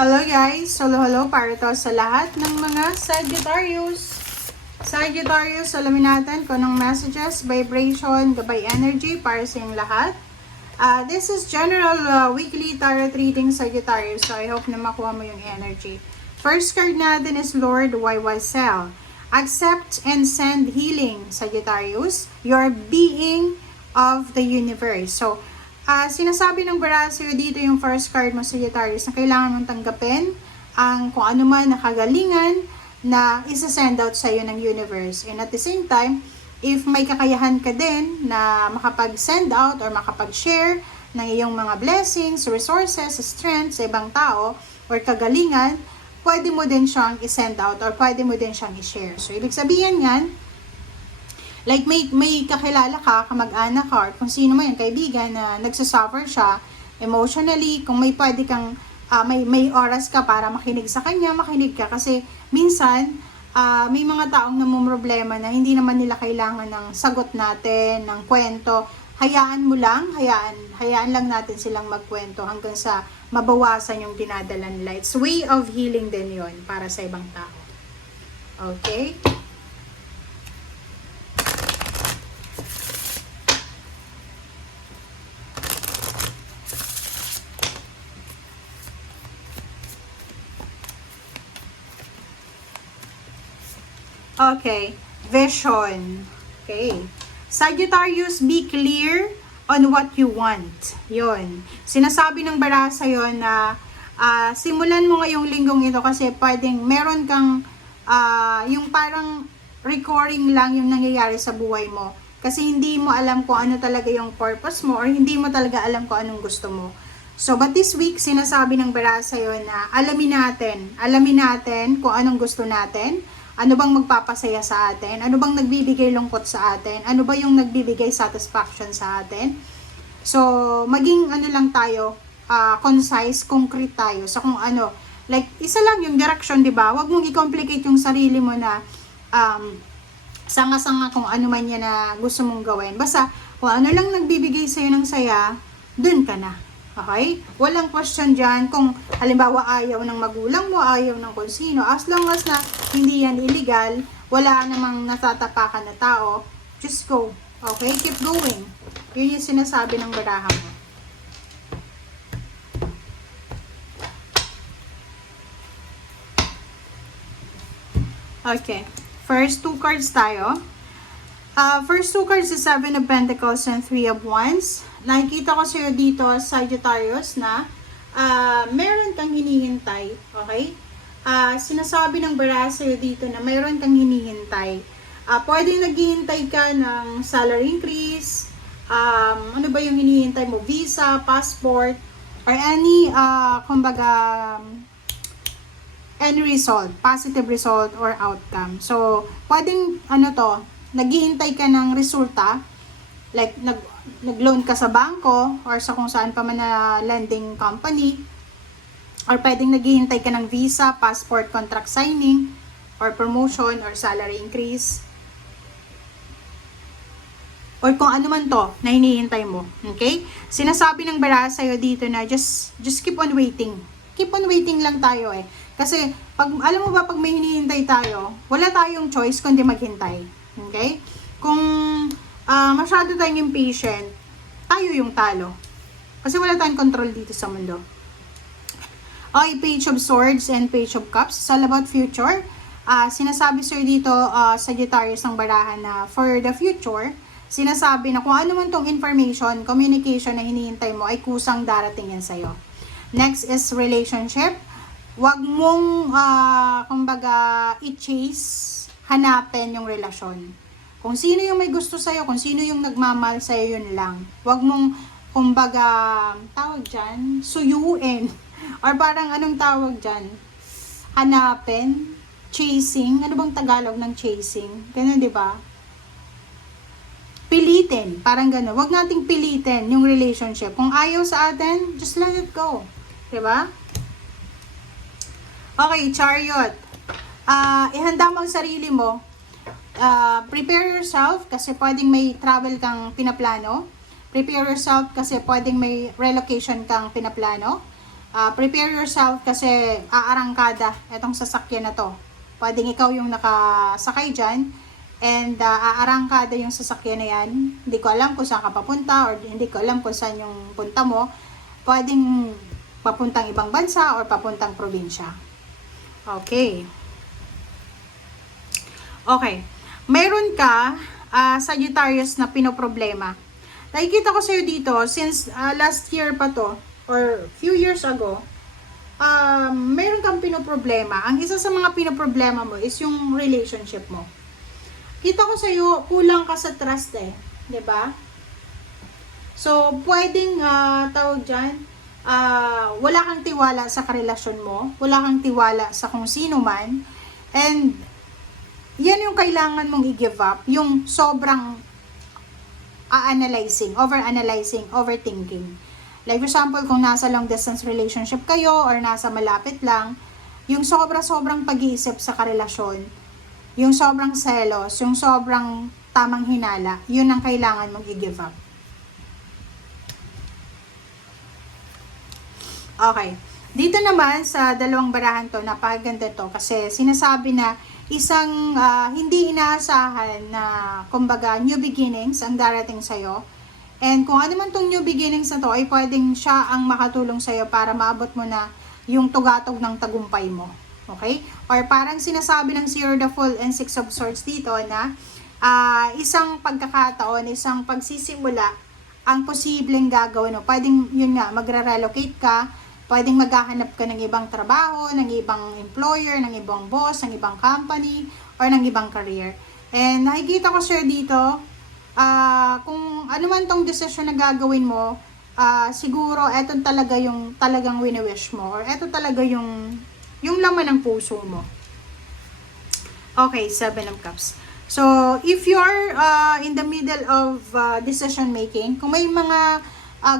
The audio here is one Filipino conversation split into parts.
Hello guys! Hello para to sa lahat ng mga Sagittarius. Sagittarius, alamin natin kung anong messages, vibration, gabay energy para sa inyong lahat. This is general weekly tarot reading Sagittarius. So I hope na makuha mo yung energy. First card natin is Lord Waiwasel. Accept and send healing, Sagittarius. Your being of the universe. So, sinasabi ng Barasio dito yung first card mo, Sagittarius, na kailangan mong tanggapin ang kung ano man na kagalingan na isa-send out sa iyo ng universe. And at the same time, if may kakayahan ka din na makapag-send out or makapag-share ng iyong mga blessings, resources, strength sa ibang tao or kagalingan, pwede mo din siyang i-send out or pwede mo din siyang i-share. So, ibig sabihin yan, like may kakilala ka, kamag-anak ka, or kung sino man yung kaibigan na nagsasuffer siya emotionally, kung may pwede kang, may oras ka para makinig sa kanya, makinig ka. Kasi minsan, may mga taong namumroblema na hindi naman nila kailangan ng sagot natin, ng kwento. Hayaan mo lang, hayaan lang natin silang magkwento hanggang sa mabawasan yung dinadala nila. It's way of healing din yon para sa ibang tao. Okay? Okay, vision. Okay. Sagittarius, be clear on what you want. Yun. Sinasabi ng Barasa yon na simulan mo ngayong linggong ito kasi pwedeng meron kang yung parang recurring lang yung nangyayari sa buhay mo. Kasi hindi mo alam kung ano talaga yung purpose mo or hindi mo talaga alam kung anong gusto mo. So, but this week, sinasabi ng Barasa yon na alamin natin kung anong gusto natin. Ano bang magpapasaya sa atin? Ano bang nagbibigay lungkot sa atin? Ano ba yung nagbibigay satisfaction sa atin? So, maging ano lang tayo, concise, concrete tayo sa kung ano. Like, isa lang yung direction, di ba? Huwag mong i-complicate yung sarili mo na sanga-sanga kung ano man yan na gusto mong gawin. Basta, kung ano lang nagbibigay sa'yo ng saya, dun ka na. Okay? Walang question dyan kung halimbawa ayaw ng magulang mo, ayaw ng kung sino. As long as na hindi yan illegal, wala namang natatapakan na tao, just go. Okay? Keep going. Yun yung sinasabi ng barahan mo. Okay. First two cards tayo. First two cards is 7 of Pentacles and 3 of Wands. Nakikita ko sa'yo dito, Sagittarius, na meron kang hinihintay. Okay? Sinasabi ng Barasa sa'yo dito na meron kang hinihintay. Pwede naghihintay ka ng salary increase. Ano ba yung hinihintay mo? Visa, passport, or any, any result, positive result or outcome. So, pwedeng, naghihintay ka ng resulta, like nag-loan ka sa bangko or sa kung saan pa man na lending company, or pwedeng naghihintay ka ng visa, passport, contract signing, or promotion, or salary increase, or kung ano man to na hinihintay mo. Okay? Sinasabi ng Barasa sa'yo dito na just keep on waiting. Keep on waiting lang tayo eh. Kasi, alam mo ba, pag may hinihintay tayo, wala tayong choice kundi maghintay. Okay? Kung masyado tayong impatient, tayo yung talo. Kasi wala tayong control dito sa mundo. Okay, Page of Swords and Page of Cups. It's all about future. Sinasabi sir dito, Sagittarius ng barahan na for the future, sinasabi na kung ano man tong information, communication na hinihintay mo ay kusang darating yan sa'yo. Next is relationship. Huwag mong, i-chase, hanapin yung relasyon. Kung sino yung may gusto sa'yo, kung sino yung nagmamahal sa'yo, yun lang. Huwag mong, tawag dyan, suyuin. Or parang anong tawag dyan? Hanapin, chasing. Ano bang Tagalog ng chasing? Ganun, di ba? Pilitin. Parang gano'n. Huwag nating pilitin yung relationship. Kung ayaw sa atin, just let it go. Di ba? Okay, Chariot. Ihanda mo ang sarili mo. Prepare yourself kasi pwedeng may travel kang pinaplano. Prepare yourself kasi pwedeng may relocation kang pinaplano. prepare yourself kasi aarangkada itong sasakyan na to. Pwedeng ikaw yung nakasakay dyan and aarangkada yung sasakyan na yan. Hindi ko alam kung saan ka papunta or hindi ko alam kung saan yung punta mo. Pwedeng papuntang ibang bansa or papuntang probinsya. Okay. Okay. Mayroon ka Sagittarius na pinoproblema. Nakikita ko sa'yo dito, since last year pa to, or few years ago, mayroon kang pinoproblema. Ang isa sa mga pinoproblema mo is yung relationship mo. Kita ko sa'yo, kulang ka sa trust eh. 'Di ba? So, pwedeng, tawag dyan, wala kang tiwala sa karelasyon mo, wala kang tiwala sa kung sino man, and yan yung kailangan mong i-give up, yung sobrang over-analyzing, overthinking. Like for example, kung nasa long distance relationship kayo or nasa malapit lang, yung sobrang pag-iisip sa karelasyon, yung sobrang selos, yung sobrang tamang hinala, yun ang kailangan mong i-give up. Okay. Dito naman sa dalawang barahan to, napakaganda to kasi sinasabi na isang hindi inaasahan na kumbaga new beginnings ang darating sa'yo. And kung ano man tong new beginnings na to ay pwedeng siya ang makatulong sa'yo para maabot mo na yung tugatog ng tagumpay mo. Okay? Or parang sinasabi ng Zero the Fool and Six of Swords dito na isang pagkakataon, isang pagsisimula ang posibleng gagawin mo. Pwedeng yun nga, magre-relocate ka, pwedeng maghahanap ka ng ibang trabaho, ng ibang employer, ng ibang boss, ng ibang company, or ng ibang career. And nakikita ko sir dito, kung ano man tong decision na gagawin mo, siguro eto talaga yung talagang wini-wish mo, or eto talaga yung laman ng puso mo. Okay, 7 of Cups. So, if you're in the middle of decision making, kung may mga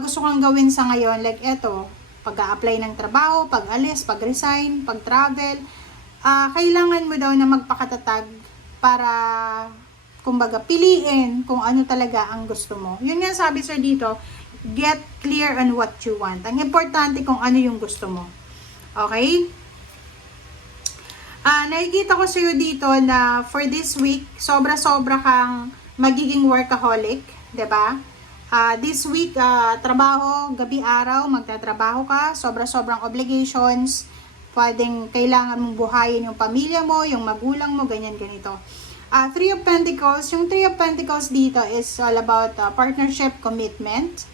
gusto kang gawin sa ngayon, like eto, pag-a-apply ng trabaho, pag-alis, pag-resign, pag-travel, kailangan mo daw na magpakatatag para, kumbaga, piliin kung ano talaga ang gusto mo. Yun nga sabi sir dito, get clear on what you want. Ang importante kung ano yung gusto mo. Okay? Nakikita ko sa'yo dito na for this week, sobra-sobra kang magiging workaholic, 'di ba? This week, trabaho, gabi-araw, magtatrabaho ka, sobra-sobrang obligations, pwedeng kailangan mong buhayin yung pamilya mo, yung magulang mo, ganyan, ganito. Three of Pentacles, yung Three of Pentacles dito is all about partnership, commitment.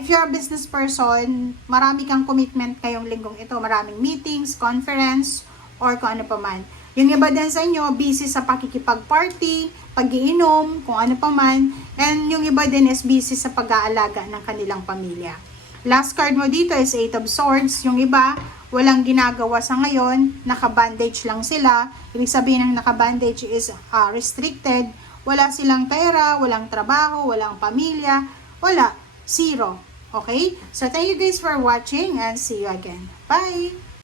If you're a business person, marami kang commitment ngayong linggong ito, maraming meetings, conference, or kung ano pa man. Yung iba din sa inyo, busy sa pakikipag-party, pag-iinom, kung ano pa man. And yung iba din is busy sa pag-aalaga ng kanilang pamilya. Last card mo dito is 8 of Swords. Yung iba, walang ginagawa sa ngayon, naka-bandage lang sila. Ibig sabihin ng naka-bandage is restricted. Wala silang pera, walang trabaho, walang pamilya, wala. Zero. Okay? So, thank you guys for watching and see you again. Bye!